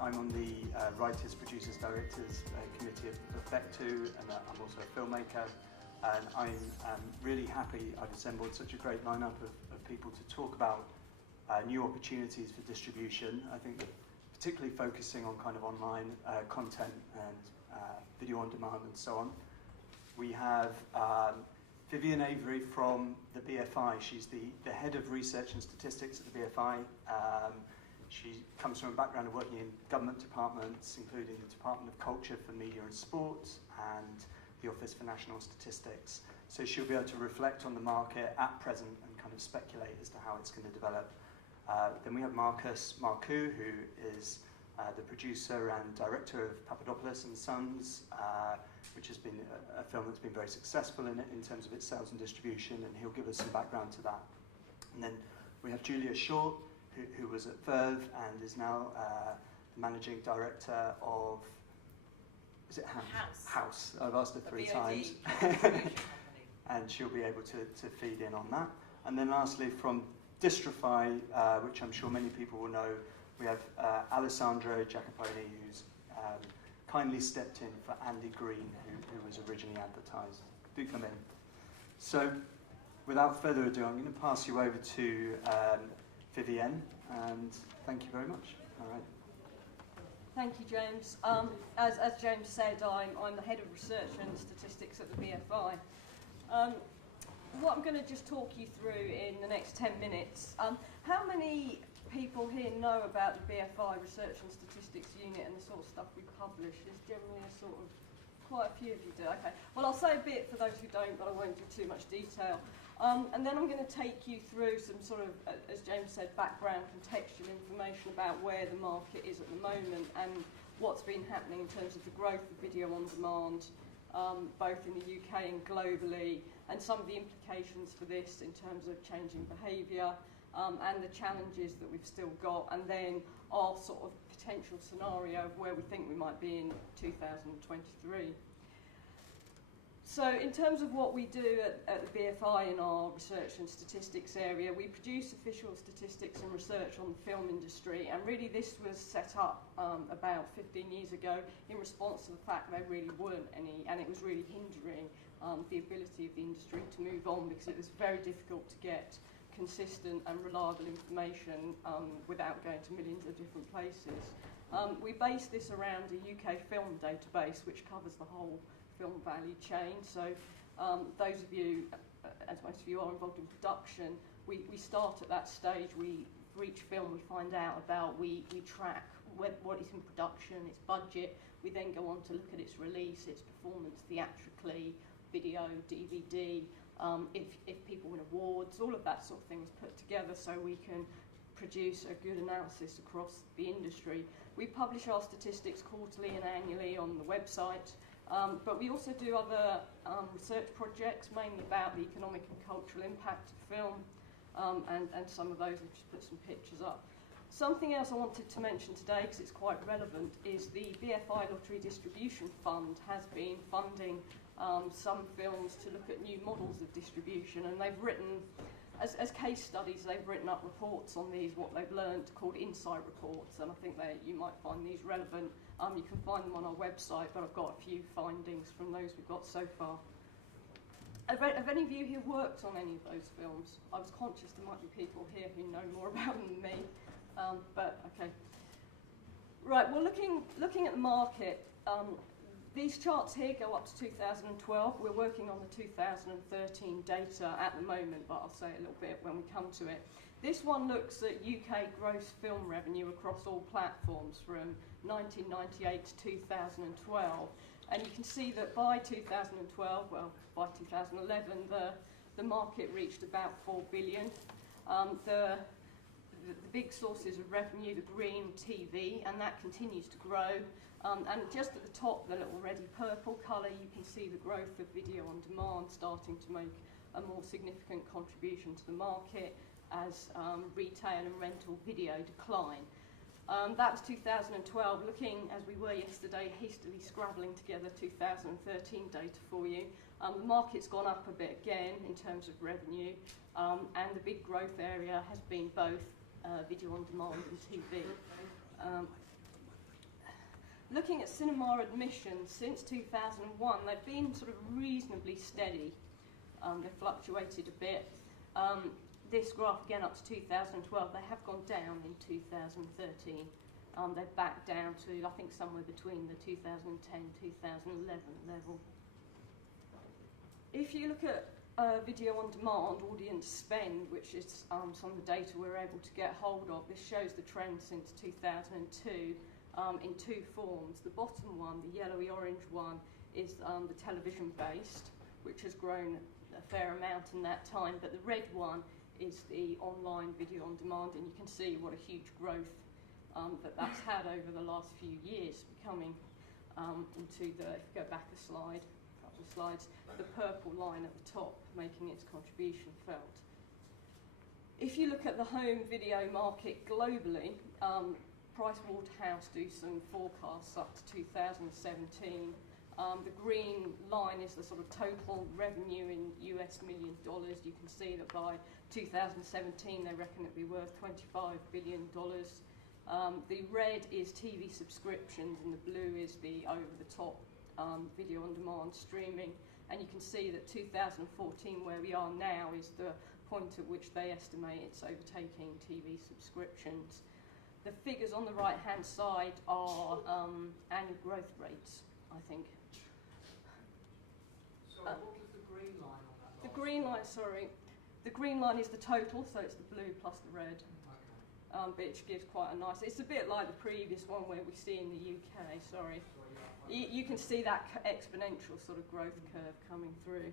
I'm on the Writers, Producers, Directors Committee of FECTU, and I'm also a filmmaker. And I'm really happy I've assembled such a great lineup of people to talk about new opportunities for distribution. I think that particularly focusing on kind of online content and video on demand and so on. We have Vivian Avery from the BFI. She's the head of research and statistics at the BFI. She comes from a background of working in government departments, including the Department of Culture for Media and Sport and the Office for National Statistics. So she'll be able to reflect on the market at present and kind of speculate as to how it's going to develop. Then we have Marcus Marcoux, who is the producer and director of Papadopoulos and Sons, which has been a film that's been very successful in terms of its sales and distribution, and he'll give us some background to that. And then we have Julia Short, who was at Verve and is now the managing director of, is it House? I've asked her 3 times. And she'll be able to feed in on that. And then lastly, from Distrify, which I'm sure many people will know, we have Alessandro Jacoponi, who's kindly stepped in for Andy Green, who was originally advertised. Do come in. So, without further ado, I'm going to pass you over to Vivienne, and thank you very much. All right. Thank you, James. As James said, I'm the head of research and statistics at the BFI. What I'm going to just talk you through in the next 10 minutes. How many people here know about the BFI Research and Statistics Unit and the sort of stuff we publish? There's generally a sort of, quite a few of you do. Okay. Well, I'll say a bit for those who don't, but I won't do too much detail. And then I'm going to take you through some sort of, as James said, background contextual information about where the market is at the moment and what's been happening in terms of the growth of video on demand, both in the UK and globally, and some of the implications for this in terms of changing behaviour and the challenges that we've still got, and then our sort of potential scenario of where we think we might be in 2023. So in terms of what we do at the BFI in our research and statistics area, we produce official statistics and research on the film industry, and really this was set up about 15 years ago in response to the fact there really weren't any, and it was really hindering the ability of the industry to move on, because it was very difficult to get consistent and reliable information without going to millions of different places. We base this around a UK film database which covers the whole film value chain. So those of you, as most of you are involved in production, we start at that stage. For each film we find out about, we track what is in production, its budget. We then go on to look at its release, its performance theatrically, video, DVD, if people win awards, all of that sort of thing is put together so we can produce a good analysis across the industry. We publish our statistics quarterly and annually on the website. But we also do other research projects, mainly about the economic and cultural impact of film, and some of those, I've just put some pictures up. Something else I wanted to mention today, because it's quite relevant, is the BFI Lottery Distribution Fund has been funding some films to look at new models of distribution, and they've written, as case studies, they've written up reports on these, what they've learned, called insight reports, and I think you might find these relevant. You can find them on our website, but I've got a few findings from those we've got so far. Have any of you here worked on any of those films? I was conscious there might be people here who know more about them than me, but okay. Right, well, looking at the market, these charts here go up to 2012. We're working on the 2013 data at the moment, but I'll say a little bit when we come to it. This one looks at UK gross film revenue across all platforms from 1998 to 2012. And you can see that by 2012, well, by 2011, the market reached about 4 billion. The big sources of revenue, the green TV, and that continues to grow. And just at the top, the little reddy purple colour, you can see the growth of video on demand starting to make a more significant contribution to the market as retail and rental video decline. That was 2012. Looking, as we were yesterday, hastily scrabbling together 2013 data for you. The market's gone up a bit again in terms of revenue, and the big growth area has been both video on demand and TV. looking at cinema admissions since 2001, they've been sort of reasonably steady. They've fluctuated a bit. This graph again up to 2012, they have gone down in 2013. They're back down to, I think, somewhere between the 2010-2011 level. If you look at video on demand audience spend, which is some of the data we're able to get hold of, this shows the trend since 2002 in two forms. The bottom one, the yellowy orange one, is the television based, which has grown a fair amount in that time, but the red one is the online video on demand, and you can see what a huge growth that's had over the last few years, becoming into the, if you go back a slide, a couple of slides, the purple line at the top, making its contribution felt. If you look at the home video market globally, Pricewaterhouse do some forecasts up to 2017. The green line is the sort of total revenue in US million dollars. You can see that by 2017 they reckon it'll be worth $25 billion. The red is TV subscriptions and the blue is the over-the-top video on demand streaming. And you can see that 2014, where we are now, is the point at which they estimate it's overtaking TV subscriptions. The figures on the right-hand side are annual growth rates, I think. So what was the green line on that? The green line, sorry. The green line is the total, so it's the blue plus the red. Okay. Which gives quite a nice... It's a bit like the previous one where we see in the UK, sorry. You can see that exponential sort of growth curve coming through.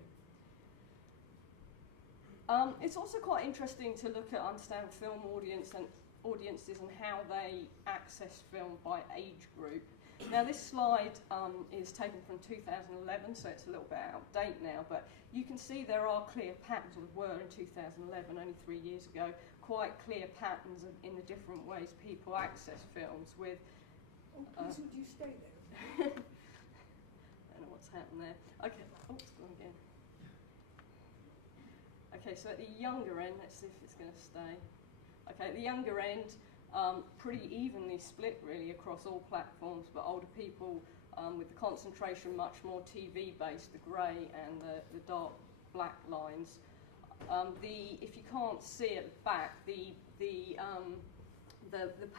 It's also quite interesting to look at, understand film audiences and how they access film by age group. Now this slide is taken from 2011, so it's a little bit out of date now, but you can see there are clear patterns, or were in 2011, only 3 years ago, quite clear patterns in the different ways people access films with... Oh, please would you stay there? I don't know what's happened there. Okay, oh, it's gone again. Okay, so at the younger end, let's see if it's going to stay. Okay, at the younger end, pretty evenly split really across all platforms, but older people with the concentration much more TV based, the grey and the dark black lines. If you can't see at the back, the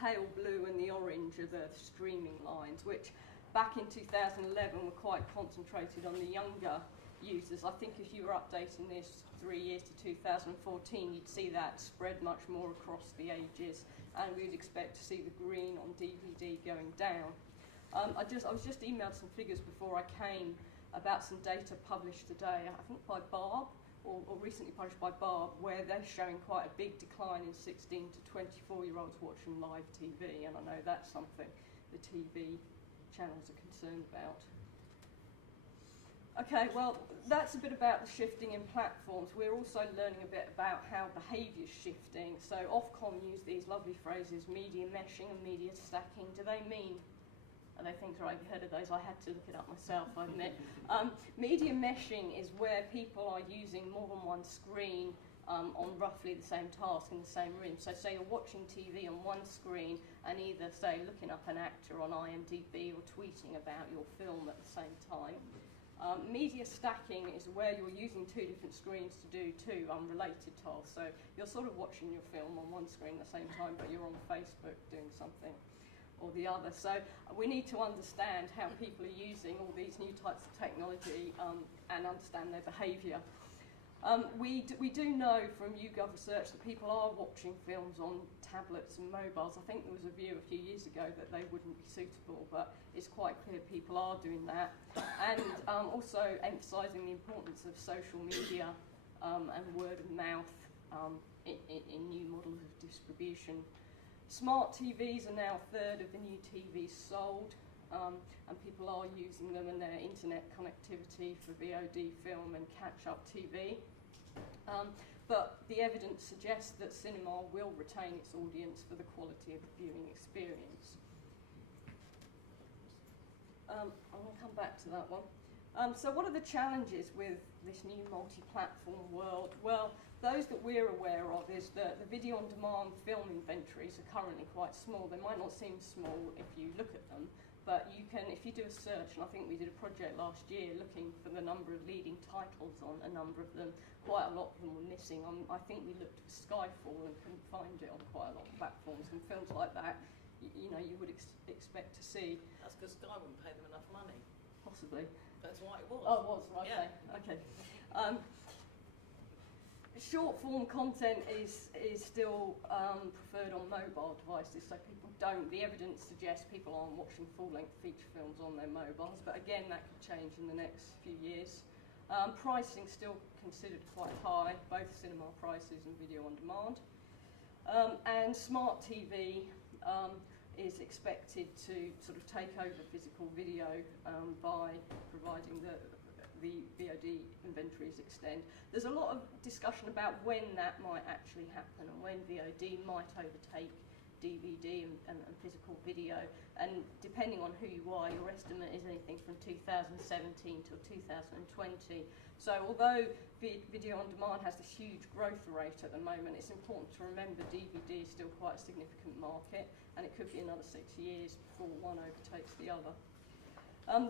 pale blue and the orange are the streaming lines, which back in 2011 were quite concentrated on the younger users. I think if you were updating this 3 years to 2014, you'd see that spread much more across the ages, and we'd expect to see the green on DVD going down. I was just emailed some figures before I came about some data published today, I think by Barb, or recently published by Barb, where they're showing quite a big decline in 16 to 24-year-olds watching live TV, and I know that's something the TV channels are concerned about. Okay, well, that's a bit about the shifting in platforms. We're also learning a bit about how behaviour's shifting. So Ofcom use these lovely phrases, media meshing and media stacking. Do they mean, are they things right? Have you heard of those? I had to look it up myself, I admit. Media meshing is where people are using more than one screen on roughly the same task in the same room. So say you're watching TV on one screen and either, say, looking up an actor on IMDb or tweeting about your film at the same time. Media stacking is where you're using two different screens to do two unrelated tasks. So you're sort of watching your film on one screen at the same time, but you're on Facebook doing something or the other. So we need to understand how people are using all these new types of technology and understand their behaviour. We do know from YouGov research that people are watching films on tablets and mobiles. I think there was a view a few years ago that they wouldn't be suitable, but it's quite clear people are doing that. And also emphasising the importance of social media and word of mouth in new models of distribution. Smart TVs are now a third of the new TVs sold, and people are using them and their internet connectivity for VOD film and catch-up TV. But the evidence suggests that cinema will retain its audience for the quality of the viewing experience. I'm going to come back to that one. So what are the challenges with this new multi-platform world? Well, those that we're aware of is that the video-on-demand film inventories are currently quite small. They might not seem small if you look at them, but you can, if you do a search, and I think we did a project last year looking for the number of leading titles on a number of them, quite a lot of them were missing. I think we looked for Skyfall and couldn't find it on quite a lot of platforms, and films like that, you know, you would expect to see. That's because Sky wouldn't pay them enough money. Possibly. That's why it was. Oh, it was, right, Yeah. okay. Short form content is still preferred on mobile devices, so people don't, the evidence suggests people aren't watching full length feature films on their mobiles, but again that could change in the next few years. Pricing still considered quite high, both cinema prices and video on demand. And smart TV is expected to sort of take over physical video by providing the VOD inventories extend. There's a lot of discussion about when that might actually happen and when VOD might overtake DVD and physical video, and depending on who you are, your estimate is anything from 2017 till 2020. So although video on demand has this huge growth rate at the moment, it's important to remember DVD is still quite a significant market, and it could be another 6 years before one overtakes the other.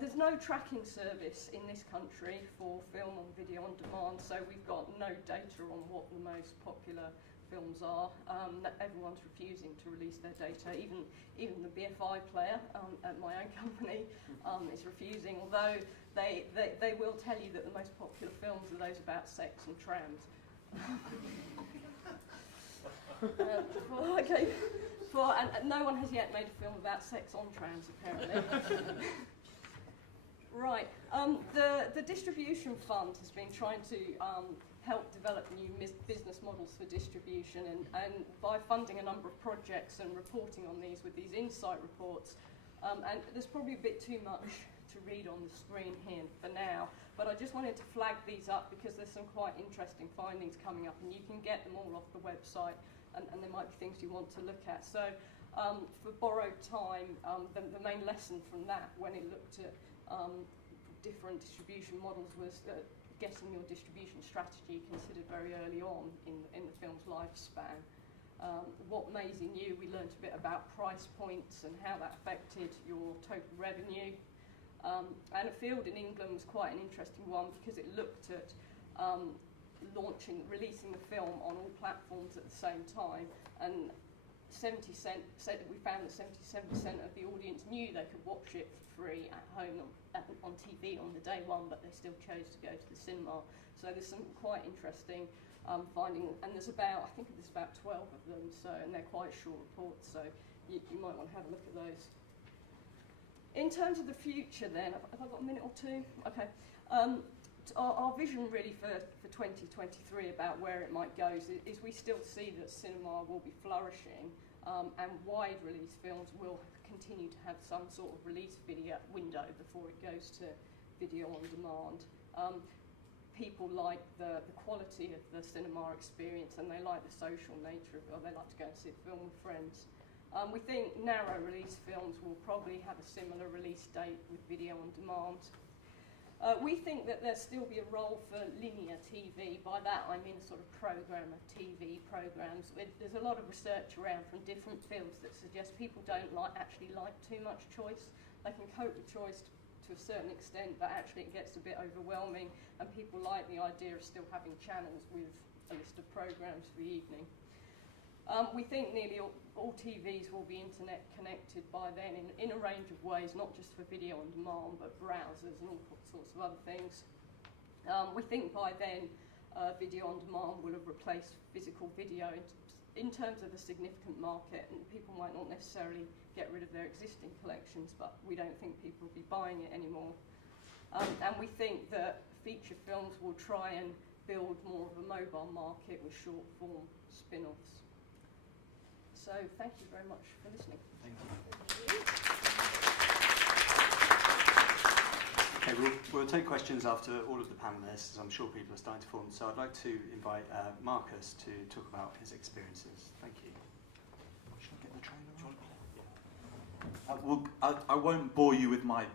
There's no tracking service in this country for film on video on demand, so we've got no data on what the most popular films are. Everyone's refusing to release their data. Even the BFI player at my own company is refusing, although they will tell you that the most popular films are those about sex and trans. And no one has yet made a film about sex on trans, apparently. Right. The distribution fund has been trying to help develop new business models for distribution, and by funding a number of projects and reporting on these with these insight reports. And there's probably a bit too much to read on the screen here for now, but I just wanted to flag these up because there's some quite interesting findings coming up, and you can get them all off the website, and there might be things you want to look at. So for Borrowed Time, the main lesson from that, when it looked at different distribution models, was getting your distribution strategy considered very early on in the film's lifespan. What Maisie knew, we learnt a bit about price points and how that affected your total revenue. And a field in England was quite an interesting one because it looked at releasing the film on all platforms at the same time, and we found that 77% of the audience knew they could watch it for free at home on TV on the day one, but they still chose to go to the cinema. So there's some quite interesting finding, and I think there's about 12 of them, and they're quite short reports, so you might want to have a look at those. In terms of the future then, have I got a minute or two? Okay. Our vision really for 2023 about where it might go is we still see that cinema will be flourishing, and wide release films will continue to have some sort of release window before it goes to video on demand. People like the quality of the cinema experience, and they like the social nature of it, or they like to go and see a film with friends. We think narrow release films will probably have a similar release date with video on demand. We think that there'll still be a role for linear TV. By that I mean a sort of programme of TV programmes. There's a lot of research around from different fields that suggests people don't actually like too much choice. They can cope with choice to a certain extent, but actually it gets a bit overwhelming, and people like the idea of still having channels with a list of programmes for the evening. We think nearly all TVs will be internet connected by then in a range of ways, not just for video on demand, but browsers and all sorts of other things. We think by then video on demand will have replaced physical video in terms of the significant market, and people might not necessarily get rid of their existing collections, but we don't think people will be buying it anymore. And we think that feature films will try and build more of a mobile market with short form spin-offs. So thank you very much for listening. Thank you. Okay, we'll take questions after all of the panellists, as I'm sure people are starting to form. So I'd like to invite Marcus to talk about his experiences. Thank you. Should I get the trainer on? I won't bore you with my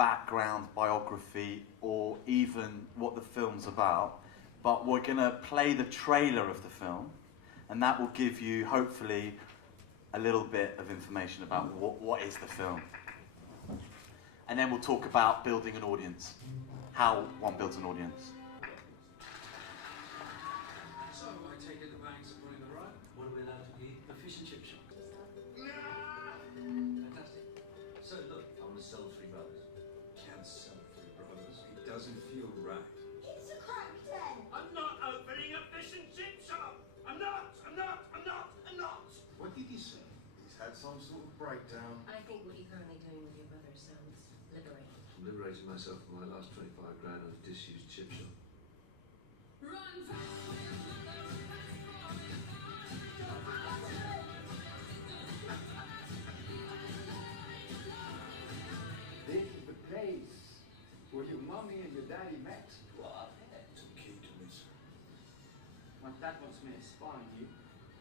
background biography or even what the film's about, but we're going to play the trailer of the film, and that will give you, hopefully, a little bit of information about what is the film. And then we'll talk about building an audience, how one builds an audience. So, I take it the banks are pulling the rug? What are we allowed to eat? A fish and chip shop. Fantastic. So, look, I want to sell Three Brothers. Can't sell Three Brothers. It doesn't feel right. It's a crack den. I'm not opening a fish and chip shop! I'm not! What did he say? He's had some sort of breakdown. I think what you're currently doing with your brother sounds liberating. I'm liberating myself from my last 25 grand on a disused chip shop. This is the place where your mommy and your daddy met. What? It's a key to this. My dad wants me to spy on you.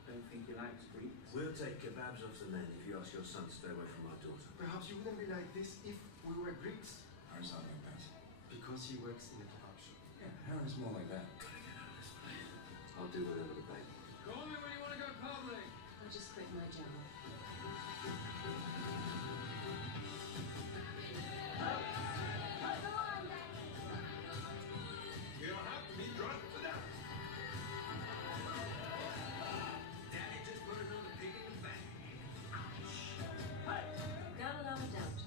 Don't think he likes Greeks. We'll take kebabs off the men if you ask your son to stay away from my daughter. Perhaps you wouldn't be like this if we were Greeks. Harry's not like that. Because he works in a kebab shop. Yeah, Harry's more like that. Gotta get out of this place. I'll do whatever the bank. Call me when you want to go public. I'll just quit my job. You don't have to be drunk for that. Daddy just put another pig in the bag. Got a lot of doubt.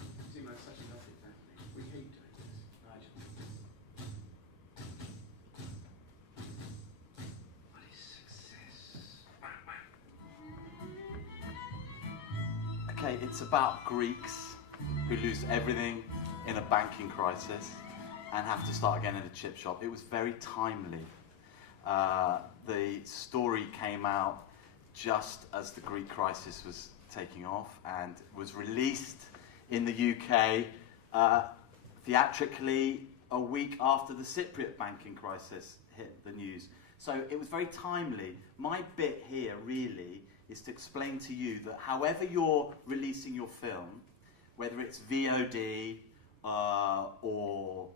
You seem like such a lovely family. We hate doing this, Nigel. What is success? Okay, it's about Greeks who lose everything in a banking crisis and have to start again in a chip shop. It was very timely. The story came out just as the Greek crisis was taking off and was released in the UK theatrically a week after the Cypriot banking crisis hit the news. So it was very timely. My bit here really is to explain to you that however you're releasing your film, whether it's VOD or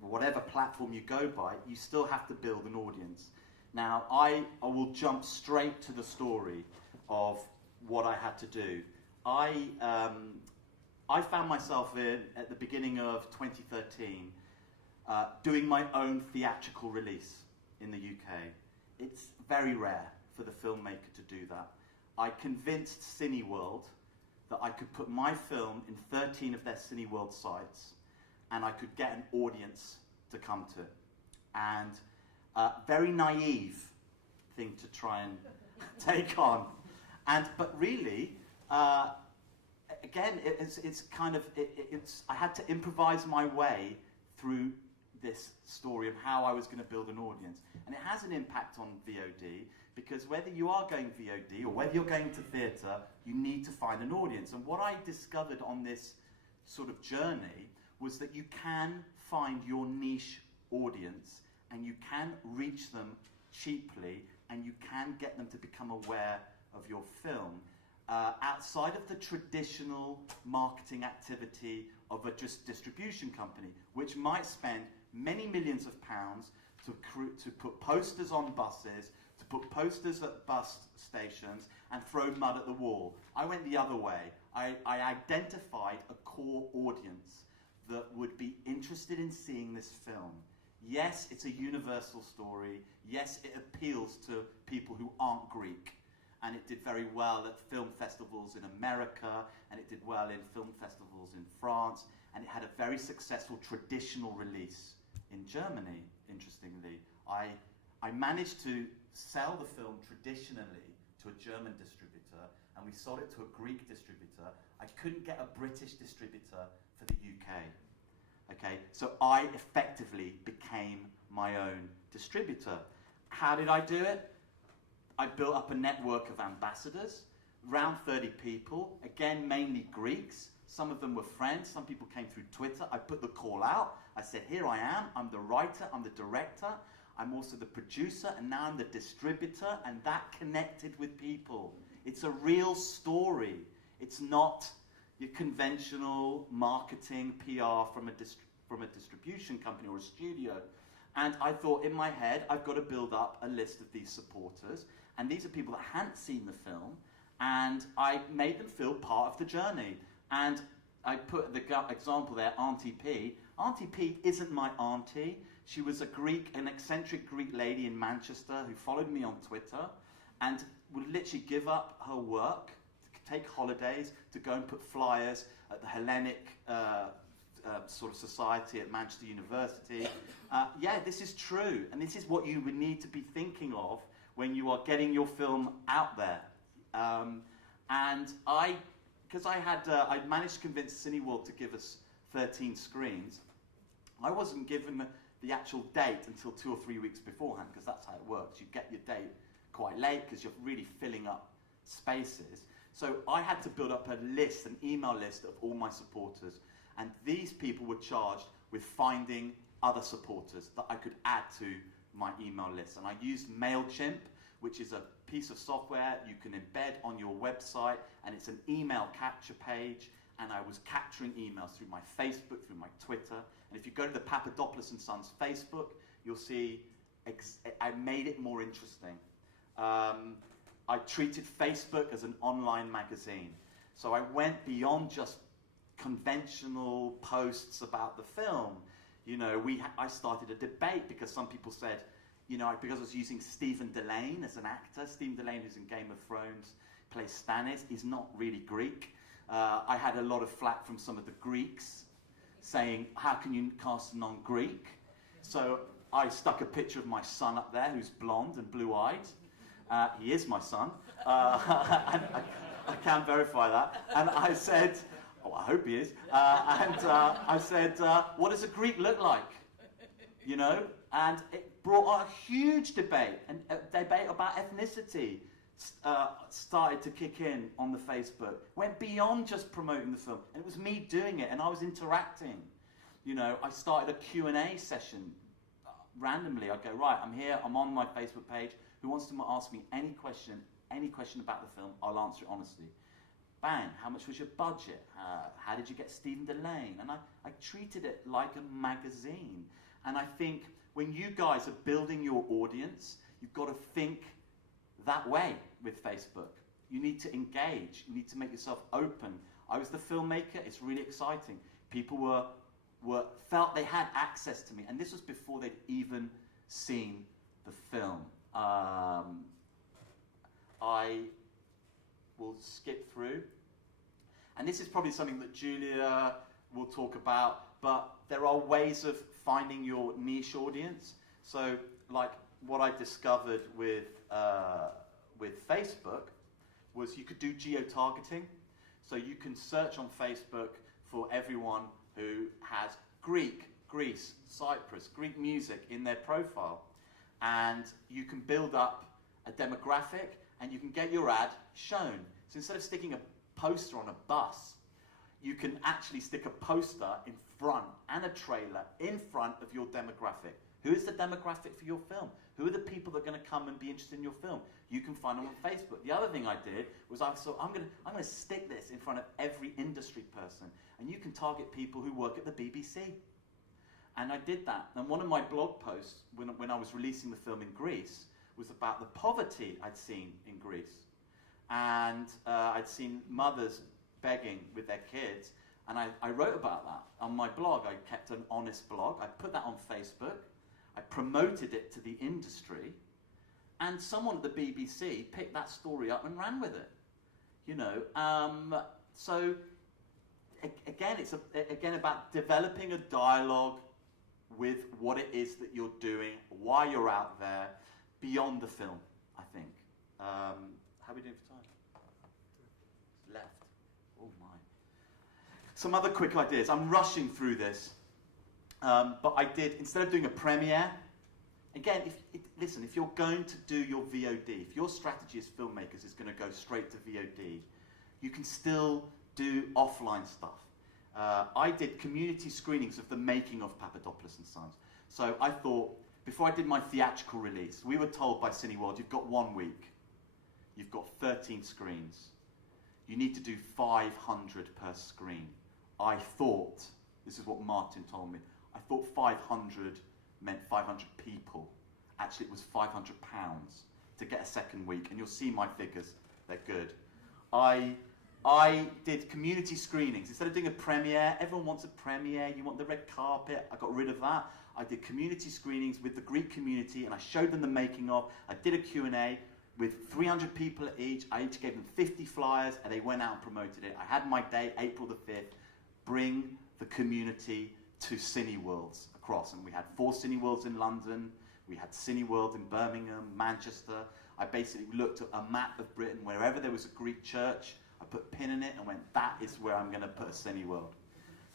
whatever platform you go by, you still have to build an audience. Now, I will jump straight to the story of what I had to do. I found myself at the beginning of 2013 doing my own theatrical release in the UK. It's very rare for the filmmaker to do that. I convinced Cineworld that I could put my film in 13 of their Cineworld sites and I could get an audience to come to it. And very naive thing to try and take on. But really, again, I had to improvise my way through this story of how I was going to build an audience. And it has an impact on VOD, because whether you are going VOD or whether you're going to theatre, you need to find an audience. And what I discovered on this sort of journey was that you can find your niche audience and you can reach them cheaply and you can get them to become aware of your film outside of the traditional marketing activity of a just distribution company, which might spend many millions of pounds to put posters on buses, to put posters at bus stations and throw mud at the wall. I went the other way. I identified a core audience that would be interested in seeing this film. Yes, it's a universal story. Yes, it appeals to people who aren't Greek. And it did very well at film festivals in America, and it did well in film festivals in France, and it had a very successful traditional release in Germany, interestingly. I managed to sell the film traditionally to a German distributor, and we sold it to a Greek distributor. I couldn't get a British distributor for the UK. Okay, so I effectively became my own distributor. How did I do it? I built up a network of ambassadors, around 30 people, again, mainly Greeks. Some of them were friends, some people came through Twitter. I put the call out. I said, here I am, I'm the writer, I'm the director, I'm also the producer, and now I'm the distributor, and that connected with people. It's a real story. It's not your conventional marketing, PR from a distribution company or a studio. And I thought in my head, I've got to build up a list of these supporters. And these are people that hadn't seen the film. And I made them feel part of the journey. And I put the example there, Auntie P. Auntie P isn't my auntie. She was an eccentric Greek lady in Manchester who followed me on Twitter and would literally give up her work, to take holidays, to go and put flyers at the Hellenic sort of society at Manchester University. Yeah, this is true, and this is what you would need to be thinking of when you are getting your film out there. And because I'd managed to convince Cineworld to give us 13 screens, I wasn't given the actual date until 2 or 3 weeks beforehand, because that's how it works. You get your date quite late because you're really filling up spaces. So I had to build up a list, an email list of all my supporters. And these people were charged with finding other supporters that I could add to my email list. And I used MailChimp, which is a piece of software you can embed on your website, and it's an email capture page. And I was capturing emails through my Facebook, through my Twitter. And if you go to the Papadopoulos and Sons Facebook, you'll see I made it more interesting. I treated Facebook as an online magazine. So I went beyond just conventional posts about the film. You know, I started a debate because some people said, you know, because I was using Stephen Delane as an actor. Stephen Delane, who's in Game of Thrones, plays Stannis. He's not really Greek. I had a lot of flack from some of the Greeks saying, how can you cast a non-Greek? So I stuck a picture of my son up there who's blonde and blue-eyed. He is my son. I can't verify that. And I said, oh, I hope he is. I said, what does a Greek look like? You know? And it brought a huge debate, and a debate about ethnicity started to kick in on the Facebook. Went beyond just promoting the film. And it was me doing it, and I was interacting. You know, I started a Q&A session randomly. I'd go, right, I'm here, I'm on my Facebook page. Who wants to ask me any question about the film? I'll answer it honestly. Bang, how much was your budget? How did you get Stephen Delane? And I treated it like a magazine. And I think when you guys are building your audience, you've got to think that way with Facebook. You need to engage. You need to make yourself open. I was the filmmaker. It's really exciting. People felt they had access to me. And this was before they'd even seen the film. I will skip through. And this is probably something that Julia will talk about, but there are ways of finding your niche audience. So, like what I discovered with Facebook was you could do geo-targeting. So you can search on Facebook for everyone who has Greece, Cyprus, Greek music in their profile. And you can build up a demographic and you can get your ad shown. So instead of sticking a poster on a bus, you can actually stick a poster in front and a trailer in front of your demographic. Who is the demographic for your film? Who are the people that are going to come and be interested in your film? You can find them on Facebook. The other thing I did was I thought, I'm going to stick this in front of every industry person. And you can target people who work at the BBC. And I did that. And one of my blog posts when I was releasing the film in Greece was about the poverty I'd seen in Greece. And I'd seen mothers begging with their kids. And I wrote about that on my blog. I kept an honest blog. I put that on Facebook. I promoted it to the industry. And someone at the BBC picked that story up and ran with it. You know, so again, it's again about developing a dialogue with what it is that you're doing, why you're out there, beyond the film, I think. How are we doing for time? Left. Oh my. Some other quick ideas. I'm rushing through this. But I did, instead of doing a premiere, again, listen, if you're going to do your VOD, if your strategy as filmmakers is going to go straight to VOD, you can still do offline stuff. I did community screenings of the making of Papadopoulos and Sons. So I thought, before I did my theatrical release, we were told by Cineworld, you've got 1 week. You've got 13 screens. you need to do 500 per screen. I thought, this is what Martin told me, I thought 500 meant 500 people. Actually, it was £500 to get a second week, and you'll see my figures, they're good. I did community screenings. Instead of doing a premiere, everyone wants a premiere, you want the red carpet, I got rid of that. I did community screenings with the Greek community, and I showed them the making of. I did a Q&A with 300 people at each. I each gave them 50 flyers, and they went out and promoted it. I had my day, April the 5th, bring the community to Cineworlds across. And we had 4 Cineworlds in London, we had Cineworld in Birmingham, Manchester. I basically looked at a map of Britain, wherever there was a Greek church, I put a pin in it and went, that is where I'm going to put a Cineworld.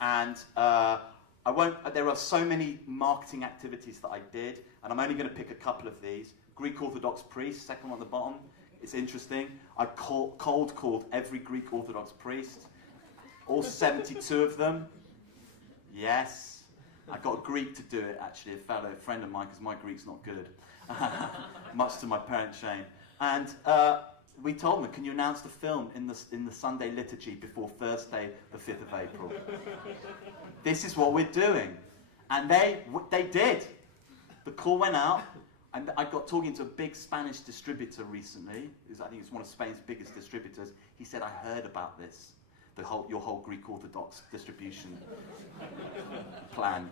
And there are so many marketing activities that I did, and I'm only going to pick a couple of these. Greek Orthodox priest, second one at the bottom. It's interesting. I cold called every Greek Orthodox priest, all 72 of them. Yes. I got a Greek to do it, actually, a fellow friend of mine, because my Greek's not good, much to my parents' shame. And we told them, can you announce the film in the Sunday liturgy before Thursday, the 5th of April? This is what we're doing. And they did. The call went out, and I got talking to a big Spanish distributor recently, I think it's one of Spain's biggest distributors. He said, I heard about this, your whole Greek Orthodox distribution plan.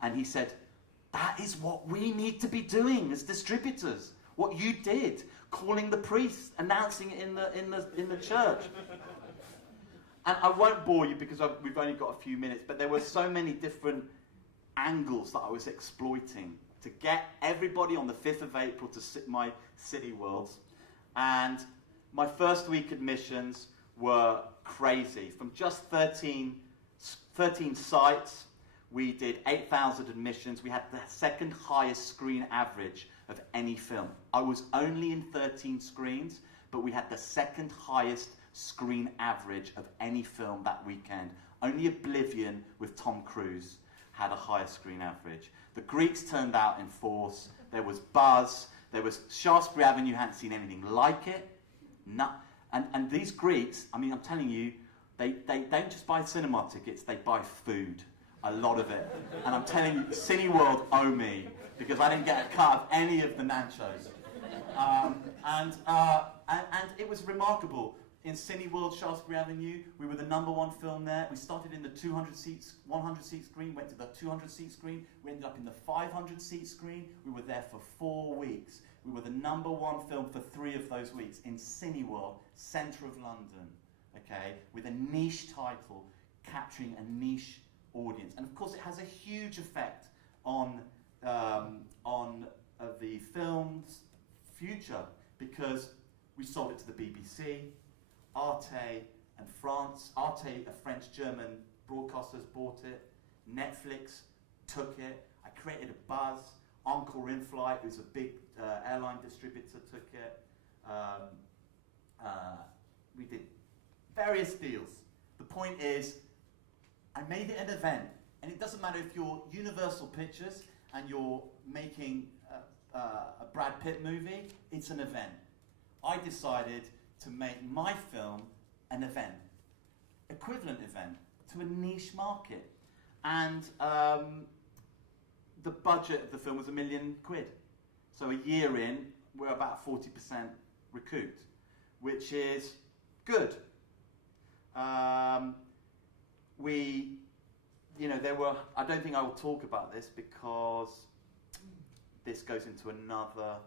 And he said, that is what we need to be doing as distributors. What you did, calling the priest, announcing it in the church. And I won't bore you because we've only got a few minutes, but there were so many different angles that I was exploiting to get everybody on the 5th of April to my Cineworlds. And my first week admissions were crazy. From just 13 sites, we did 8,000 admissions. We had the second highest screen average of any film. I was only in 13 screens, but we had the second highest screen average of any film that weekend. Only Oblivion with Tom Cruise had a higher screen average. The Greeks turned out in force. There was buzz. There was Shaftesbury Avenue, hadn't seen anything like it. No. And these Greeks, I mean, I'm telling you, they don't just buy cinema tickets, they buy food. A lot of it. And I'm telling you, Cineworld owe me, because I didn't get a cut of any of the nachos. And it was remarkable. In Cineworld, Shaftesbury Avenue, we were the #1 film there. We started in the 100-seat screen, went to the 200-seat screen. We ended up in the 500-seat screen. We were there for 4 weeks. We were the #1 film for 3 of those weeks in Cineworld, centre of London, okay, with a niche title, capturing a niche audience. And of course, it has a huge effect on the film's future, because we sold it to the BBC, Arte and France. Arte, a French-German broadcasters, bought it. Netflix took it. I created a buzz. Encore in-flight, who's a big airline distributor, took it. We did various deals. The point is, I made it an event. And it doesn't matter if you're Universal Pictures and you're making a Brad Pitt movie, it's an event. I decided to make my film an event, equivalent event to a niche market. And the budget of the film was £1 million. So a year in, we're about 40% recouped, which is good. I don't think I will talk about this because this goes into another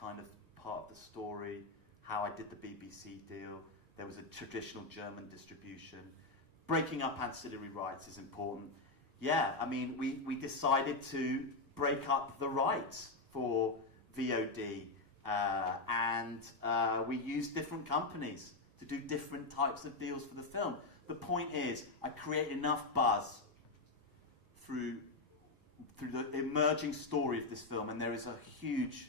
kind of part of the story, how I did the BBC deal. There was a traditional German distribution. Breaking up ancillary rights is important. Yeah, I mean, we decided to break up the rights for VOD, and we used different companies to do different types of deals for the film. The point is, I created enough buzz through the emerging story of this film, and there is a huge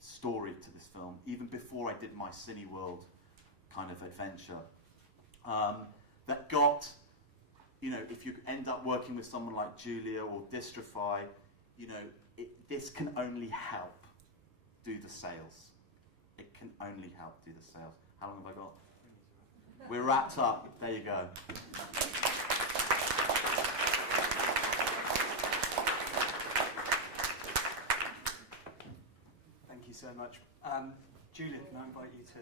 story to this film, even before I did my Cineworld kind of adventure, that got, if you end up working with someone like Julia or Distrify, this can only help do the sales. It can only help do the sales. How long have I got? We're wrapped up. There you go. Thank you so much. Julian, can I invite you to...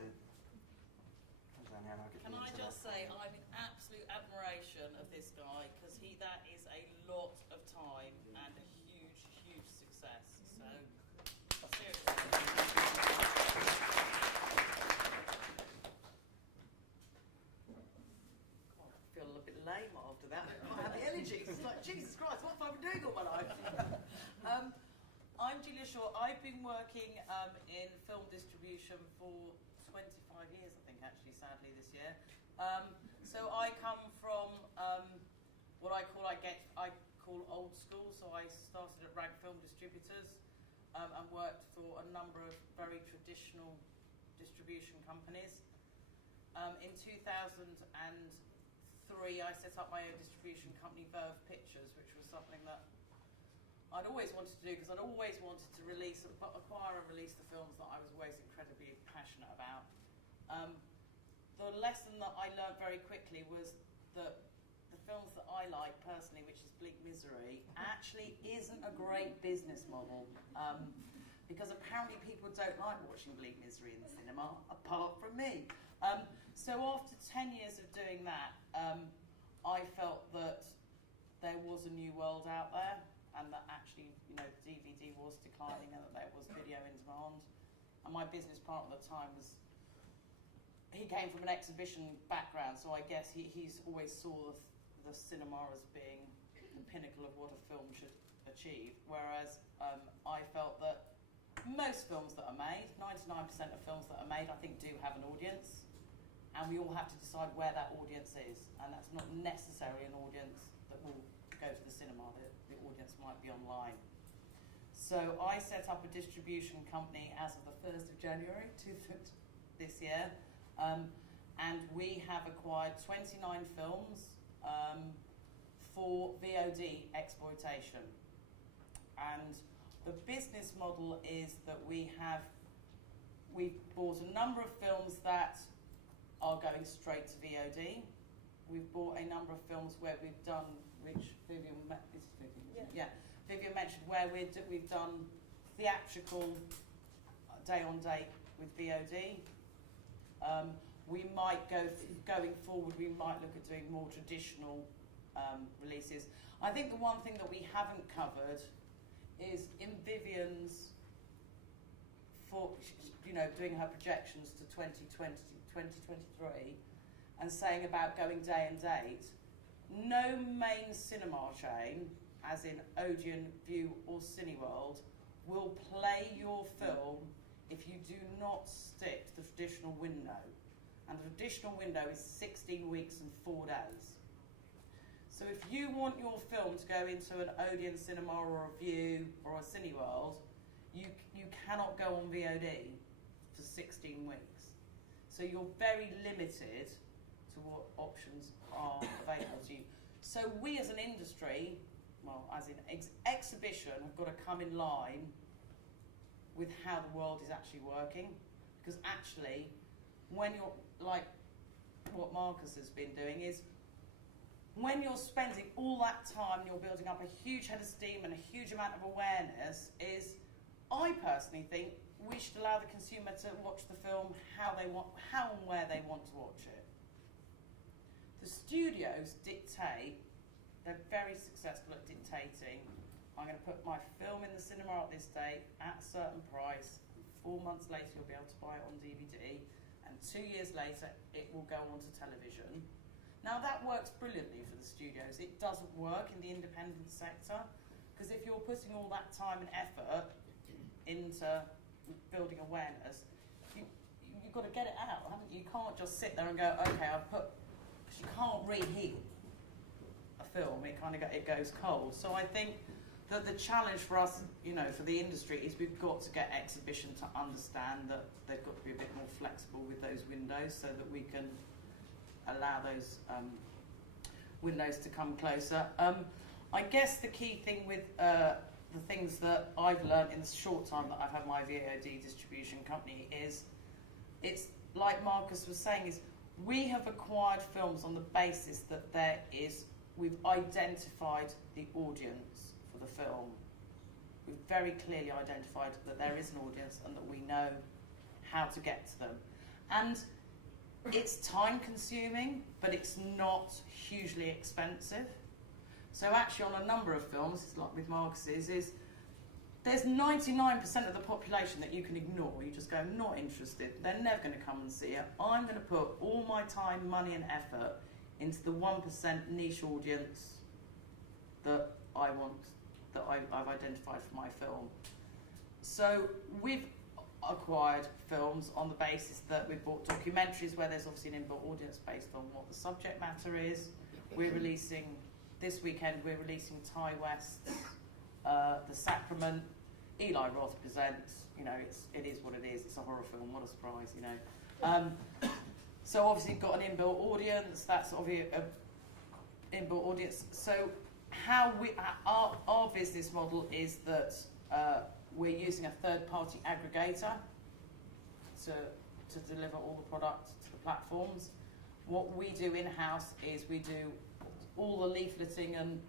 Can I just say, I'm in absolute admiration of this guy, because that is a lot of time and a huge, huge success. So, seriously. God, I feel a little bit lame after that. I don't have the energy. It's like, Jesus Christ, what have I been doing all my life? I'm Julia Shaw. I've been working in film distribution for 25 years, I think, actually, sadly, this year. So I come from what I call old school. So I started at Rag Film Distributors and worked for a number of very traditional distribution companies. In 2003, I set up my own distribution company, Verve Pictures, which was something that I'd always wanted to do, because I'd always wanted to acquire and release the films that I was always incredibly passionate about. The lesson that I learned very quickly was that the films that I like personally, which is Bleak Misery, actually isn't a great business model, because apparently people don't like watching Bleak Misery in the cinema, apart from me. So after 10 years of doing that, I felt that there was a new world out there, and that actually, DVD was declining, and that there was video in demand. And my business partner at the time he came from an exhibition background, so I guess he's always saw the cinema as being the pinnacle of what a film should achieve. Whereas I felt that most films that are made, 99% of films that are made, I think do have an audience, and we all have to decide where that audience is, and that's not necessarily an audience that will go to the cinema. The audience might be online. So I set up a distribution company as of the 1st of January this year. And we have acquired 29 films for VOD exploitation. And the business model is that we've bought a number of films that are going straight to VOD. We've bought a number of films where we've done, which Vivian mentioned, where we've done theatrical day on date with VOD. We might going forward, we might look at doing more traditional releases. I think the one thing that we haven't covered is in Vivian's, doing her projections to 2020, 2023, and saying about going day and date. No main cinema chain, as in Odeon, View or Cineworld, will play your film if you do not stick to the traditional window. And the traditional window is 16 weeks and 4 days. So if you want your film to go into an Odeon cinema or a View or a Cineworld, you cannot go on VOD for 16 weeks. So you're very limited to what options are available to you. So we as an industry, well, as in exhibition, have got to come in line with how the world is actually working. Because actually, when you're, like what Marcus has been doing, is when you're spending all that time, you're building up a huge head of steam and a huge amount of awareness, I personally think we should allow the consumer to watch the film how and where they want to watch it. The studios dictate, they're very successful at dictating, I'm going to put my film in the cinema at this date at a certain price, 4 months later you'll be able to buy it on DVD, and 2 years later it will go onto television. Now that works brilliantly for the studios. It doesn't work in the independent sector, because if you're putting all that time and effort into building awareness, you've got to get it out, haven't you? You can't just sit there and go, okay, because you can't reheat a film. It goes cold. So I think that the challenge for us, for the industry, is we've got to get exhibition to understand that they've got to be a bit more flexible with those windows, so that we can allow those windows to come closer. I guess the key thing with the things that I've learned in the short time that I've had my VOD distribution company is, it's like Marcus was saying, is We have acquired films on the basis that we've identified the audience for the film. We've very clearly identified that there is an audience and that we know how to get to them. And it's time consuming, but it's not hugely expensive. So actually on a number of films, it's like with Marcus's, there's 99% of the population that you can ignore. You just go, I'm not interested. They're never going to come and see it. I'm going to put all my time, money and effort into the 1% niche audience that I want, that I've identified for my film. So we've acquired films on the basis that we've bought documentaries where there's obviously an inbuilt audience based on what the subject matter is. We're releasing, this weekend, we're releasing Ty West's The Sacrament. Eli Roth presents, you know, it is what it is. It's a horror film, what a surprise, you know. So obviously you've got an inbuilt audience, that's obviously an inbuilt audience. So how our business model is that we're using a third-party aggregator to deliver all the product to the platforms. What we do in-house is we do all the leafleting and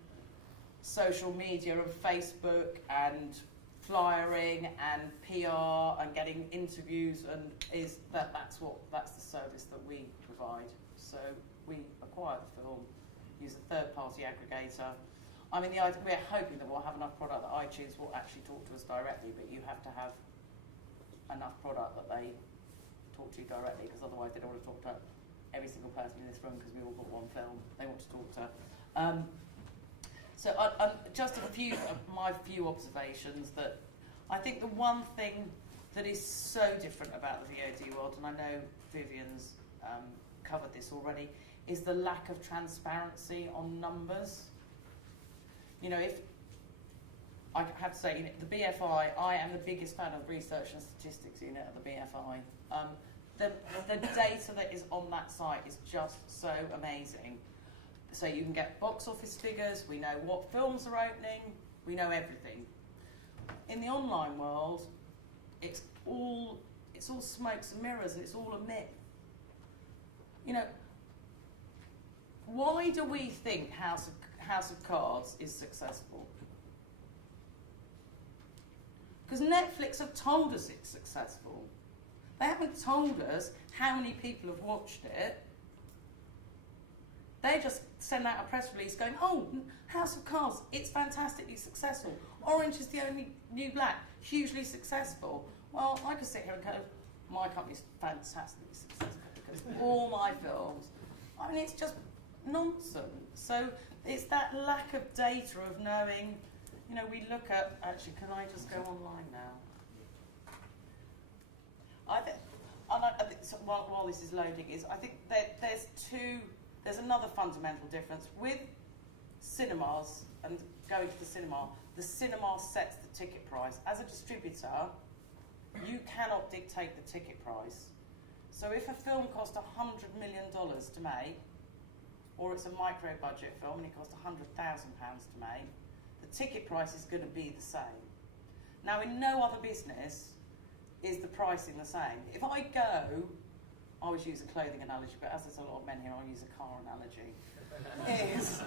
social media and Facebook and flyering and PR and getting interviews, and that's the service that we provide. So we acquire the film, use a third-party aggregator. I mean, we're hoping that we'll have enough product that iTunes will actually talk to us directly, but you have to have enough product that they talk to you directly, because otherwise they don't want to talk to every single person in this room because we all got one film they want to talk to. So just a few of my observations, that I think the one thing that is so different about the VOD world, and I know Vivian's covered this already, is the lack of transparency on numbers. You know, if I have to say, you know, the BFI, I am the biggest fan of research and statistics unit at the BFI. The data that is on that site is just so amazing. So you can get box office figures, we know what films are opening, we know everything. In the online world, it's all smokes and mirrors, and it's all a myth. You know, why do we think House of Cards is successful? Because Netflix have told us it's successful. They haven't told us how many people have watched it. They just send out a press release going, oh, House of Cards, it's fantastically successful. Orange is the Only New Black, hugely successful. Well, I could sit here and go, my company's fantastically successful because all my films, I mean, it's just nonsense. So it's that lack of data of knowing, you know, we look at, actually, can I just go online now? I think so while this is loading, I think that there's another fundamental difference with cinemas and going to the cinema sets the ticket price. As a distributor, you cannot dictate the ticket price. So if a film costs $100 million to make, or it's a micro-budget film and it costs £100,000 to make, the ticket price is going to be the same. Now, in no other business is the pricing the same. If I go, I always use a clothing analogy, but as there's a lot of men here, I'll use a car analogy. Is,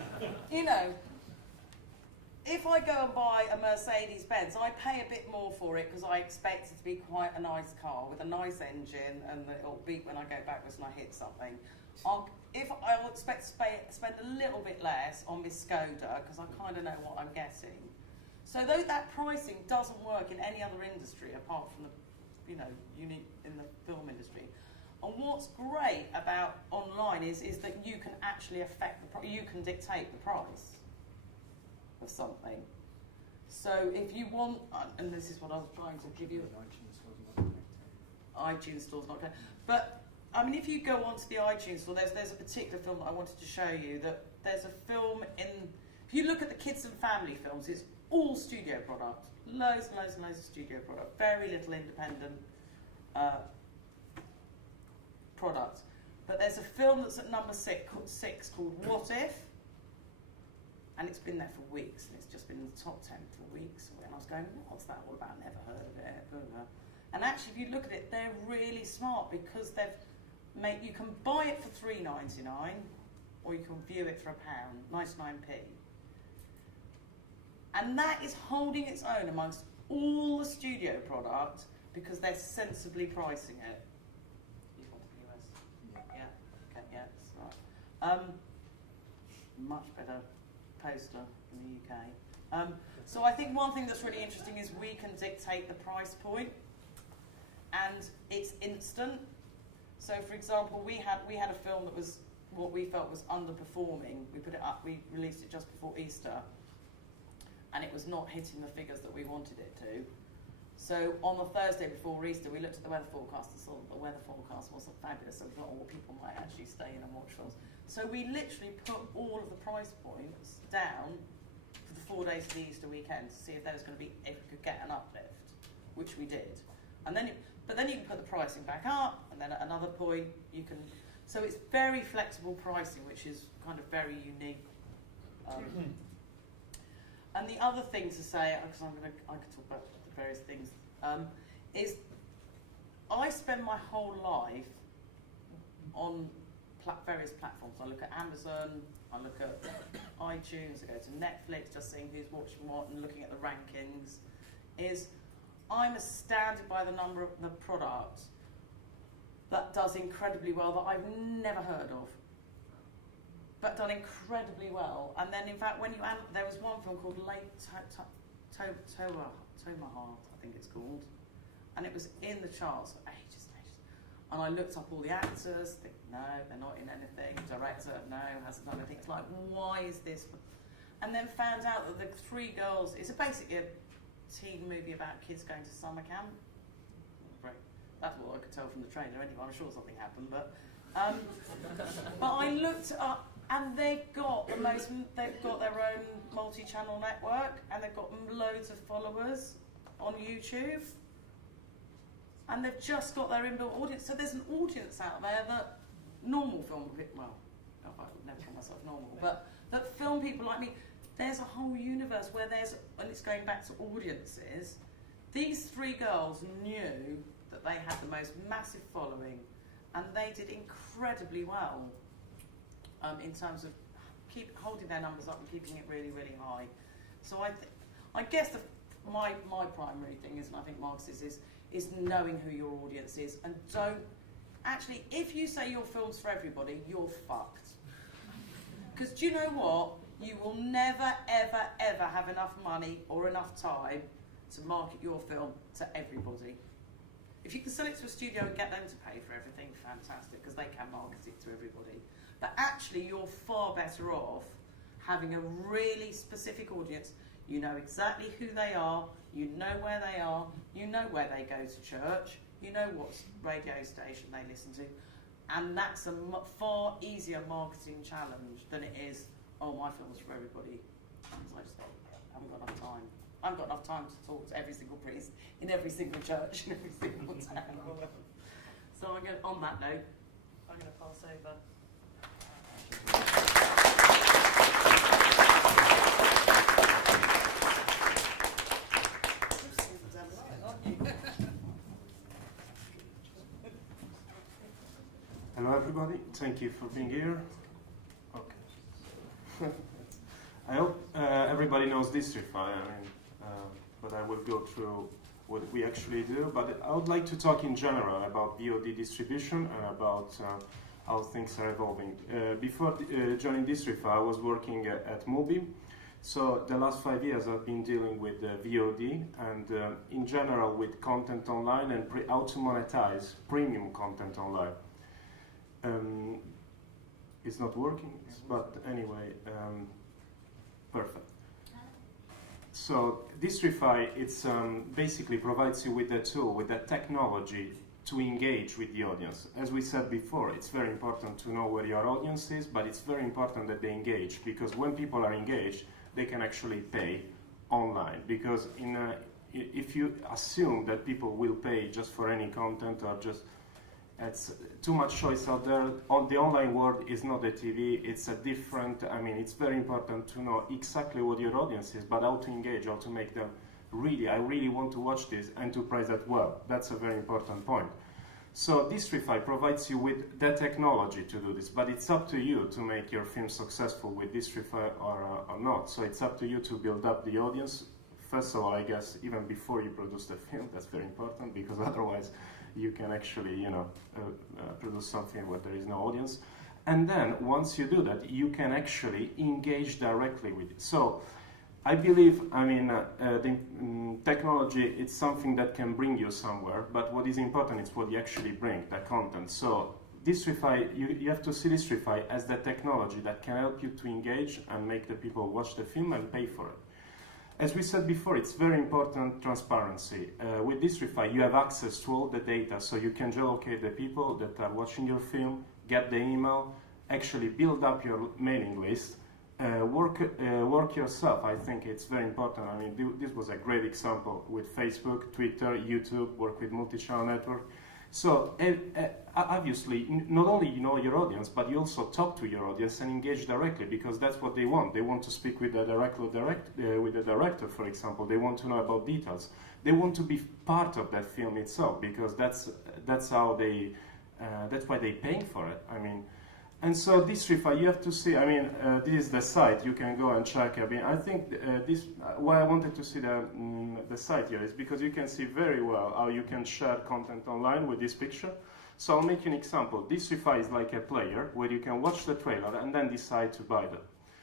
you know, if I go and buy a Mercedes-Benz, I pay a bit more for it because I expect it to be quite a nice car with a nice engine and it'll beep when I go backwards and I hit something. I'll expect to spend a little bit less on my Skoda because I kind of know what I'm getting. So though that pricing doesn't work in any other industry apart from the, you know, unique in the film industry. And what's great about online is that you can actually affect you can dictate the price of something. So if you want, and this is what I was trying to give you. iTunes Store's not connected. But I mean, if you go onto the iTunes Store, there's a particular film that I wanted to show you. That there's a film in. If you look at the kids and family films, it's all studio product. Loads and loads and loads of studio product. Very little independent product. But there's a film that's at number 6 called What If? And it's been there for weeks, and it's just been in the top 10 for weeks. And I was going, what's that all about? Never heard of it. And actually, if you look at it, they're really smart because they've you can buy it for $3.99, or you can view it for £1.99p. And that is holding its own amongst all the studio product because they're sensibly pricing it. You want the US? Yeah. Okay. Yeah. That's right. Much better poster in the UK. So I think one thing that's really interesting is we can dictate the price point, and it's instant. So, for example, we had a film that was what we felt was underperforming. We put it up. We released it just before Easter, and it was not hitting the figures that we wanted it to. So on the Thursday before Easter, we looked at the weather forecast and saw that the weather forecast wasn't fabulous. So we thought, oh, people might actually stay in and watch films. So we literally put all of the price points down for the 4 days of the Easter weekend to see if there was going to be, if we could get an uplift, which we did. And then, but then you can put the pricing back up, and then at another point you can. So it's very flexible pricing, which is kind of very unique. And the other thing to say, because I could talk about the various things, is I spend my whole life on various platforms. I look at Amazon, I look at iTunes, I go to Netflix, just seeing who's watching what and looking at the rankings. I'm astounded by the number of the products that does incredibly well that I've never heard of, but done incredibly well. And then, in fact, when you add, there was one film called Lake Tomahawk, I think it's called, and it was in the charts for ages and ages. And I looked up all the actors, think, no, they're not in anything. Director, no, hasn't done anything. It's like, why is this? And then found out that the three girls, it's basically a teen movie about kids going to summer camp. That's what I could tell from the trailer anyway. I'm sure something happened, but I looked up, and they've got their own multi-channel network, and they've got loads of followers on YouTube, and they've just got their inbuilt audience. So there's an audience out there that normal film, well, I would never call myself normal, but that film people like me, there's a whole universe where and it's going back to audiences. These three girls knew that they had the most massive following, and they did incredibly well in terms of holding their numbers up and keeping it really, really high. So I guess my primary thing is, and I think Mark's is knowing who your audience is, and don't actually, if you say your film's for everybody, you're fucked. Because do you know what? You will never, ever, ever have enough money or enough time to market your film to everybody. If you can sell it to a studio and get them to pay for everything, fantastic, because they can market it to everybody. But actually, you're far better off having a really specific audience. You know exactly who they are, you know where they are, you know where they go to church, you know what radio station they listen to, and that's a far easier marketing challenge than it is, oh, my film's for everybody. So I just thought, I haven't got enough time. I haven't got enough time to talk to every single priest in every single church in every single town. So on that note, I'm going to pass over. Hello everybody, thank you for being here. Okay. I hope everybody knows Distrify, but I will go through what we actually do. But I would like to talk in general about VOD distribution and about how things are evolving. Before joining Distrify, I was working at Mubi. So the last 5 years I've been dealing with VOD and in general with content online and how to monetize premium content online. It's not working, but anyway, perfect. So Distrify, it's basically provides you with a tool, with a technology to engage with the audience. As we said before, it's very important to know where your audience is, but it's very important that they engage, because when people are engaged, they can actually pay online. Because if you assume that people will pay just for any content or just, it's too much choice out there. The online world is not a TV, it's a different, it's very important to know exactly what your audience is, but how to engage, how to make them I really want to watch this, and to price that well. That's a very important point. So Distrify provides you with the technology to do this, but it's up to you to make your film successful with Distrify or not. So it's up to you to build up the audience. First of all, I guess, even before you produce the film, that's very important, because otherwise you can actually, produce something where there is no audience. And then, once you do that, you can actually engage directly with it. So, I believe, technology, it's something that can bring you somewhere, but what is important is what you actually bring, the content. So, Distrify, you have to see Distrify as the technology that can help you to engage and make the people watch the film and pay for it. As we said before, it's very important transparency. With Distrify, you have access to all the data, so you can geolocate the people that are watching your film, get the email, actually build up your mailing list, work yourself. I think it's very important. I mean, this was a great example with Facebook, Twitter, YouTube, work with multi-channel network. So obviously, not only you know your audience, but you also talk to your audience and engage directly, because that's what they want. They want to speak with the director, for example. They want to know about details. They want to be part of that film itself, because that's how they. That's why they're paying for it. I mean, and so Distrify, you have to see. I mean, this is the site. You can go and check. I mean, I think why I wanted to see the site here is because you can see very well how you can share content online with this picture. So I'll make you an example. Distrify is like a player where you can watch the trailer and then decide to buy them.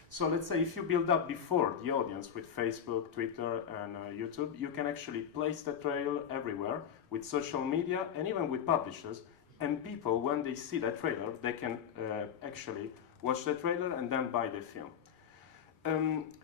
So let's say if you build up before the audience with Facebook, Twitter, and YouTube, you can actually place the trailer everywhere with social media and even with publishers. And people, when they see that trailer, they can actually watch the trailer and then buy the film.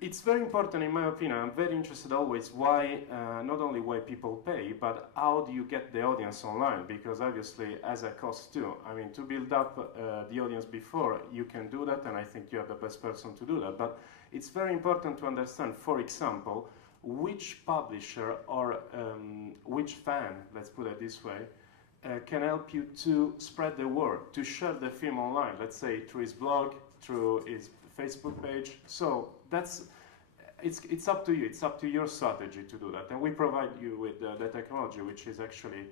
It's very important, in my opinion. I'm very interested always why, not only why people pay, but how do you get the audience online? Because obviously, as a cost too. I mean, to build up the audience before, you can do that, and I think you're the best person to do that. But it's very important to understand, for example, which publisher or which fan, let's put it this way, can help you to spread the word, to share the film online, let's say through his blog, through his Facebook page. So it's up to you, it's up to your strategy to do that. And we provide you with the technology, which is actually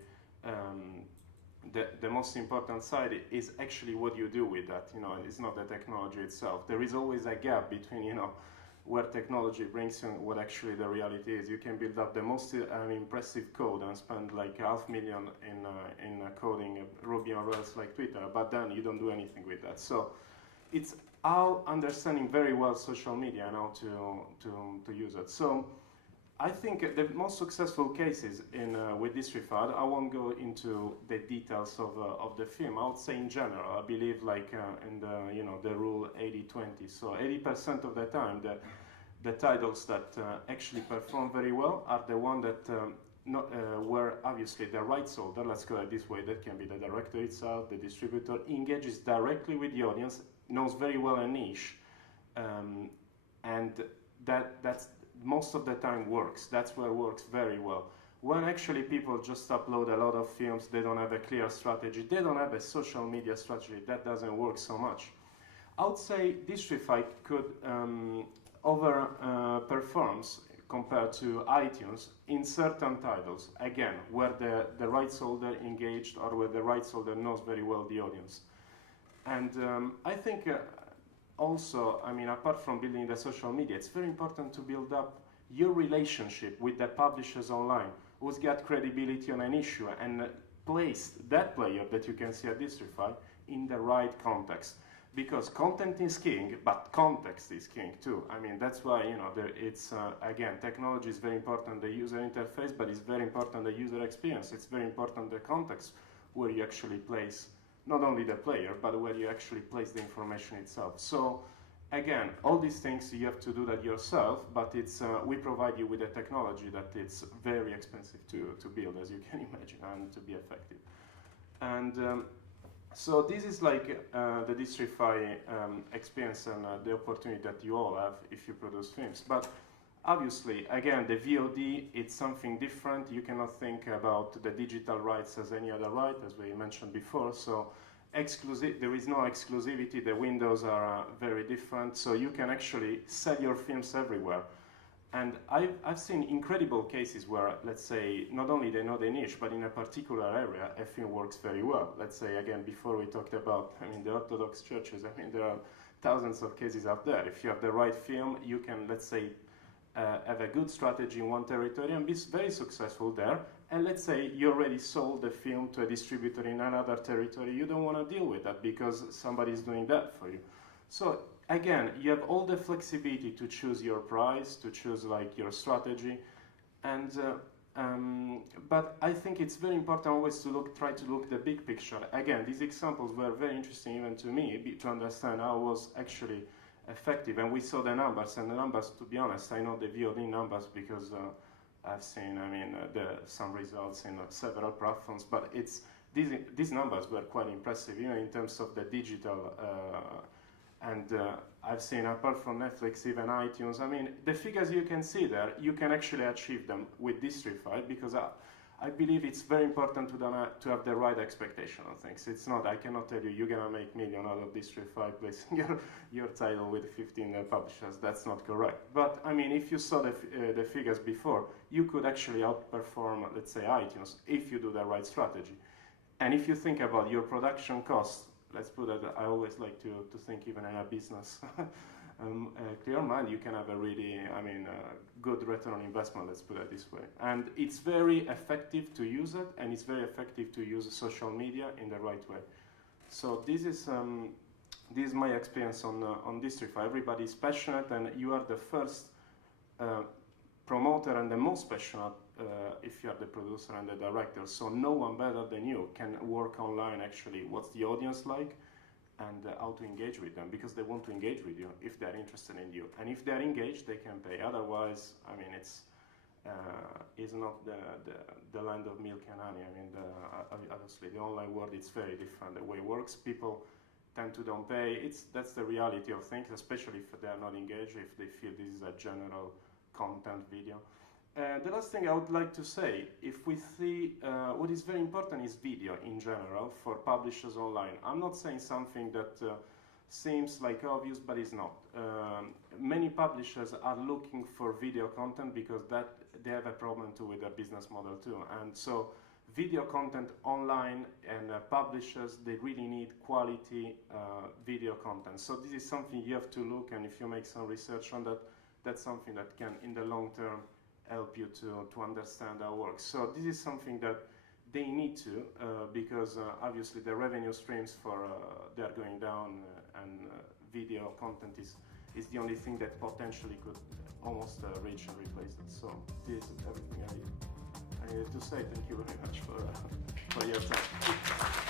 the most important side is actually what you do with that. It's not the technology itself. There is always a gap between, where technology brings you and what actually the reality is. You can build up the most impressive code and spend like $500,000 in coding Ruby on Rails like Twitter, but then you don't do anything with that. So it's how understanding very well social media and how to use it. So I think the most successful cases with Distrify, I won't go into the details of the film. I would say in general, I believe like in the rule 80-20. So 80% of the time, the titles that actually perform very well are the one that where obviously the rights holder, let's go this way, that can be the director itself, the distributor, engages directly with the audience, knows very well a niche, and that's most of the time works. That's where it works very well. When actually people just upload a lot of films, they don't have a clear strategy, they don't have a social media strategy, that doesn't work so much. I would say Distrify could overperforms compared to iTunes in certain titles, again, where the rights holder engaged or where the rights holder knows very well the audience. And I think also, apart from building the social media, it's very important to build up your relationship with the publishers online, who's got credibility on an issue, and place that player that you can see at Distrify in the right context. Because content is king, but context is king too. That's why, it's, again, technology is very important, the user interface, but it's very important the user experience. It's very important the context where you actually place not only the player, but where you actually place the information itself. So, again, all these things you have to do that yourself, but it's we provide you with a technology that it's very expensive to build, as you can imagine, and to be effective. And so this is like the Distrify experience and the opportunity that you all have if you produce films. But obviously, again, the VOD, it's something different. You cannot think about the digital rights as any other right, as we mentioned before. So there is no exclusivity. The windows are very different. So you can actually sell your films everywhere. And I've seen incredible cases where, let's say, not only they know the niche, but in a particular area, a film works very well. Let's say, again, before we talked about, the Orthodox churches, there are thousands of cases out there. If you have the right film, you can, let's say, have a good strategy in one territory and be very successful there. And let's say you already sold the film to a distributor in another territory. You don't want to deal with that because somebody is doing that for you. So again, you have all the flexibility to choose your price, to choose like your strategy, and but I think it's very important always to try to look the big picture. Again, these examples were very interesting even to me to understand how it was actually effective, and we saw the numbers. And the numbers, to be honest, I know the VOD numbers because I've seen, some results in several platforms. But these numbers were quite impressive, even in terms of the digital. And I've seen, apart from Netflix, even iTunes, the figures you can see there, you can actually achieve them with Distrify, because I believe it's very important to have the right expectation on things. It's not, I cannot tell you, you're going to make million out of Distrify placing your title with 15 publishers. That's not correct. But, if you saw the figures before, you could actually outperform, let's say, iTunes, if you do the right strategy. And if you think about your production costs, let's put it, I always like to think even in a business clear mind, you can have a really, good return on investment, let's put it this way. And it's very effective to use it, and it's very effective to use social media in the right way. So this is my experience on Distrify. Everybody's passionate, and you are the first promoter and the most passionate if you are the producer and the director. So no one better than you can work online actually what's the audience like and how to engage with them, because they want to engage with you if they're interested in you. And if they're engaged, they can pay. Otherwise, it's not the land of milk and honey. Obviously the online world, it's very different. The way it works, people tend to don't pay. That's the reality of things, especially if they're not engaged, if they feel this is a general content video. The last thing I would like to say, if we see what is very important is video in general for publishers online. I'm not saying something that seems like obvious, but it's not. Many publishers are looking for video content because they have a problem too with their business model too. And so video content online and publishers, they really need quality video content. So this is something you have to look, and if you make some research on that, that's something that can, in the long term, help you to understand how it works. So this is something that they need to, because obviously the revenue streams they're going down, and video content is the only thing that potentially could almost reach and replace it. So this is everything I needed to say. Thank you very much for your time.